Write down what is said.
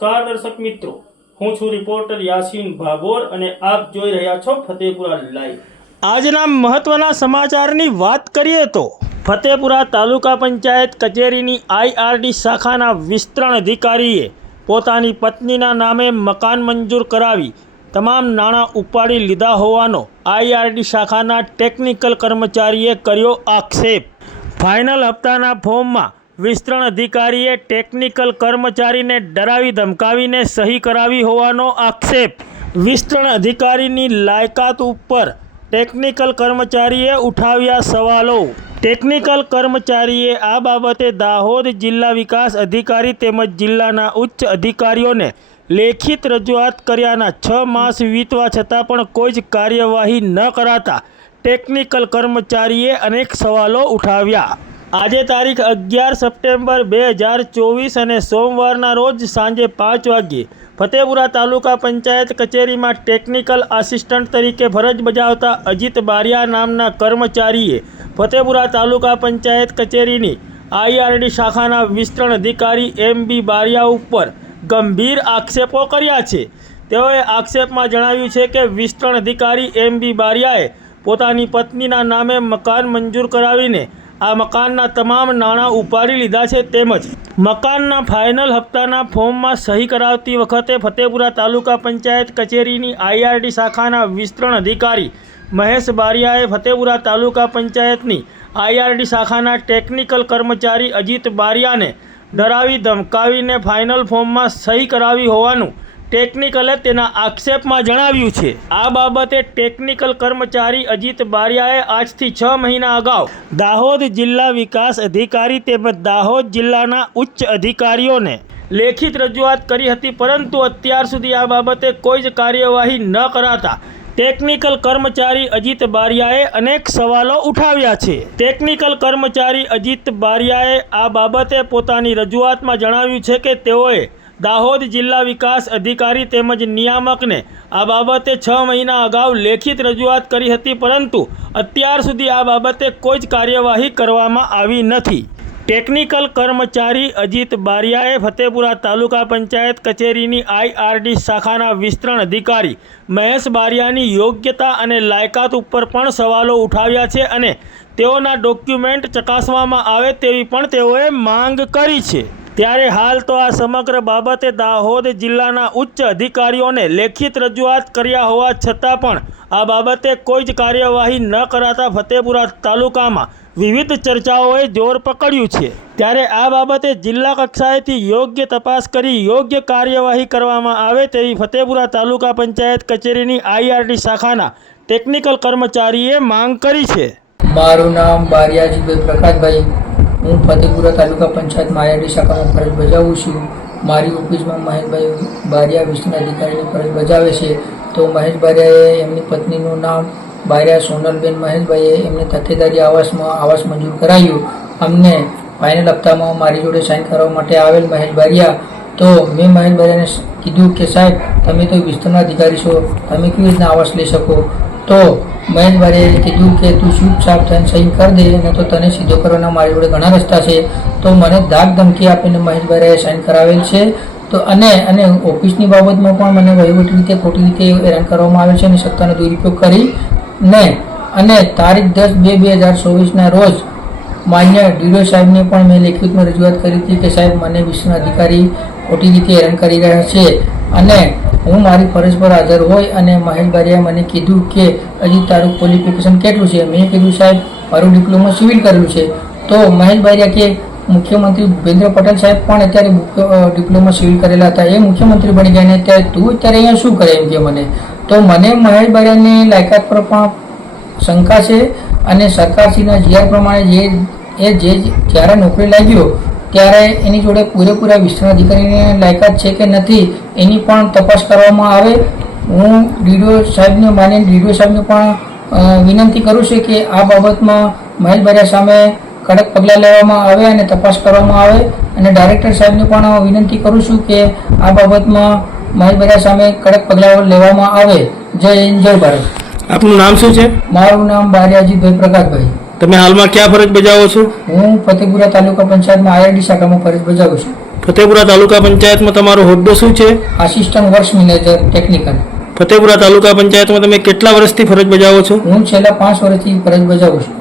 નમસ્કાર દર્શક મિત્રો, હું છું રિપોર્ટર યાસીન ભાગોર અને આપ જોઈ રહ્યા છો ફતેપુરા લાઈવ। આજના મહત્વના સમાચારની વાત કરીએ તો ફતેપુરા તાલુકા પંચાયત કચેરીની આઈઆરડી શાખાના વિસ્તરણ અધિકારીએ પોતાની પત્નીના નામે મકાન મંજૂર કરાવી તમામ નાણાં ઉપાડી લીધા હોવાનો આઈઆરડી શાખાના ટેકનિકલ કર્મચારીએ કર્યો આક્ષેપ। ફાઇનલ હપ્તાના ફોર્મમાં વિસ્તરણ અધિકારીએ ટેકનિકલ કર્મચારીને ડરાવી ધમકાવીને સહી કરાવી હોવાનો આક્ષેપ। વિસ્તરણ અધિકારીની લાયકાત ઉપર ટેકનિકલ કર્મચારીએ ઉઠાવ્યા સવાલો। ટેકનિકલ કર્મચારીએ આ બાબતે દાહોદ જિલ્લા વિકાસ અધિકારી તેમજ જિલ્લાના ઉચ્ચ અધિકારીઓને લેખિત રજૂઆત કર્યાના 6 માસ વીતવા છતાં પણ કોઈ જ કાર્યવાહી ન કરાતા ટેકનિકલ કર્મચારીએ અનેક સવાલો ઉઠાવ્યા। આજે તારીખ 11 સપ્ટેમ્બર 2024 અને સોમવારના રોજ સાંજે 5 વાગ્યે ફતેપુરા તાલુકા પંચાયત કચેરીમાં ટેકનિકલ આસિસ્ટન્ટ તરીકે ફરજ બજાવતા અજીત બારિયા નામના કર્મચારીએ ફતેપુરા તાલુકા પંચાયત કચેરીની આઈઆરડી શાખાના વિસ્તરણ અધિકારી MB બારિયા ઉપર ગંભીર આક્ષેપો કર્યા છે। તેઓએ આક્ષેપમાં જણાવ્યું છે કે વિસ્તરણ અધિકારી MB બારિયાએ પોતાની પત્નીના નામે મકાન મંજૂર કરાવીને આ મકાનના તમામ નાણાં ઉપાડી લીધા છે તેમજ મકાનના ફાઇનલ હપ્તાના ફોર્મમાં સહી કરાવતી વખતે ફતેપુરા તાલુકા પંચાયત કચેરીની આઈઆરડી શાખાના વિસ્તરણ અધિકારી મહેશ બારિયાએ ફતેપુરા તાલુકા પંચાયતની આઈઆરડી શાખાના ટેકનિકલ કર્મચારી અજીત બારિયાને ડરાવી ધમકાવીને ફાઇનલ ફોર્મમાં સહી કરાવી હોવાનું ટેકનિકલે તેના આક્ષેપમાં જણાવ્યું છે। આ બાબતે ટેકનિકલ કર્મચારી અજીત બારિયાએ આજથી 6 મહિના અગાઉ દાહોદ જિલ્લા વિકાસ અધિકારી તેમજ દાહોદ જિલ્લાના ઉચ્ચ અધિકારીઓને લેખિત રજૂઆત કરી હતી, પરંતુ અત્યાર સુધી આ બાબતે કોઈ જ કાર્યવાહી ન કરાતા ટેકનિકલ કર્મચારી અજીત બારિયાએ અનેક સવાલો ઉઠાવ્યા છે। ટેકનિકલ કર્મચારી અજીત બારિયાએ આ બાબતે પોતાની રજૂઆતમાં જણાવ્યું છે કે તેઓએ દાહોદ જિલ્લા વિકાસ અધિકારી તેમજ નિયામકને આ બાબતે 6 મહિના અગાઉ લેખિત રજૂઆત કરી હતી, પરંતુ અત્યાર સુધી આ બાબતે કોઈ જ કાર્યવાહી કરવામાં આવી નથી। ટેકનિકલ કર્મચારી અજીત બારિયાએ ફતેપુરા તાલુકા પંચાયત કચેરીની આઈઆરડી શાખાના વિસ્તરણ અધિકારી મહેશ બારિયાની યોગ્યતા અને લાયકાત ઉપર પણ સવાલો ઉઠાવ્યા છે અને તેઓના ડોક્યુમેન્ટ ચકાસવામાં આવે તેવી પણ તેઓએ માંગ કરી છે। ત્યારે હાલ તો આ સમગ્ર બાબતે દાહોદ જિલ્લાના ઉચ્ચ અધિકારીઓને લેખિત રજૂઆત કર્યા હોવા છતાં પણ આ બાબતે કોઈ જ કાર્યવાહી ન કરાતા ફતેપુરા તાલુકામાં વિવિધ ચર્ચાઓએ જોર પકડ્યું છે। ત્યારે આ બાબતે જિલ્લા કક્ષાએથી યોગ્ય તપાસ કરી યોગ્ય કાર્યવાહી કરવામાં આવે તેવી ફતેપુરા તાલુકા પંચાયત કચેરીની આઈઆરડી શાખાના ટેકનિકલ કર્મચારીએ માંગ કરી છે। મારું નામ બારિયાજી પ્રકાશભાઈ, હું ફતેપુરા તાલુકા પંચાયતમાં આઈઆરડી શાખામાં ફરજ બજાવું છું। મારી ઓફિસમાં મહેશભાઈ બારિયા વિસ્તરણ અધિકારીની ફરજ બજાવે છે। તો મહેશ બારિયાએ એમની પત્નીનું નામ બારિયા સોનલબેન મહેશભાઈએ એમને તકેદારી આવાસ મંજૂર કરાવ્યું। અમને ફાઇનલ હપ્તામાં મારી જોડે સાઇન કરવા માટે આવેલ મહેશ બારિયા, તો મેં મહેશ બારિયાને કીધું કે સાહેબ તમે તો વિસ્તરણ અધિકારી છો, તમે કેવી રીતના આવાસ લઈ શકો? તો મહેશ બારિયાએ કીધું કે તું ચૂપચાપ થઈને સહી કરી દે, અને તો તને સીધો કરવાના મારી જોડે ઘણા રસ્તા છે। તો મને ધાક ધમકી આપીને મહેશ બારિયાએ સાઇન કરાવેલ છે। તો અને ઓફિસની બાબતમાં પણ મને વહીવટી રીતે ખોટી રીતે હેરાન કરવામાં આવે છે અને સત્તાનો દુરુપયોગ કરી અને તારીખ 10/2/2024ના રોજ માન્ય ડીઓ સાહેબને પણ મેં લેખિતમાં રજૂઆત કરી હતી કે સાહેબ મને વિસ્તરણ અધિકારી ખોટી રીતે હેરાન કરી રહ્યા છે અને હું મારી ફરજ પર હાજર હોય અને મહેશ બારિયાએ મને કીધું કે હજી તારું ક્વોલિફિકેશન કેટલું છે? મેં કીધું સાહેબ મારું ડિપ્લોમા સિવિલ કરેલું છે। તો મહેશ બારિયા કે મુખ્યમંત્રી ભૂપેન્દ્ર પટેલ સાહેબ પણ અત્યારે ડિપ્લોમા સિવિલ કરેલા હતા, એ મુખ્યમંત્રી બની ગયા ને અત્યારે તું અત્યારે અહીંયા શું કરે એમ કે મને। તો મને મહેશ બારિયાની લાયકાત પર પણ શંકા છે અને સરકારશ્રીના જીઆર પ્રમાણે જ્યારે નોકરી લાગ્યો ત્યારે એની જોડે પૂરેપૂરા વિસ્તરણ અધિકારીની લાયકાત છે કે નથી એની પણ તપાસ કરવામાં આવે। હું ડીડીઓ સાહેબને માનીને ડીડીઓ સાહેબને પણ વિનંતી કરું છું કે આ બાબતમાં મહેશ બારિયા સામે કડક પગલાં લેવામાં આવે અને તપાસ કરવામાં આવે, અને ડાયરેક્ટર સાહેબને પણ વિનંતી કરું છું કે આ બાબતમાં મહેશ બારિયા સામે કડક પગલાં લેવામાં આવે। જય હિન્દ, જય ભારત। આપનું નામ શું છે? મારું નામ બારિયાજી પ્રકાશભાઈ। તમે હાલમાં ક્યાં ફરજ બજાવો છો? હું ફતેપુરા તાલુકા પંચાયતમાં આઈઆરડી શાખામાં ફરજ બજાવું છું। ફતેપુરા તાલુકા પંચાયતમાં તમારો હોદ્દો શું છે? Assistant works manager technical. Fatepura taluka પંચાયતમાં તમે કેટલા વર્ષથી ફરજ બજાવો છો? હું છેલ્લા 5 વર્ષથી ફરજ બજાવું છું.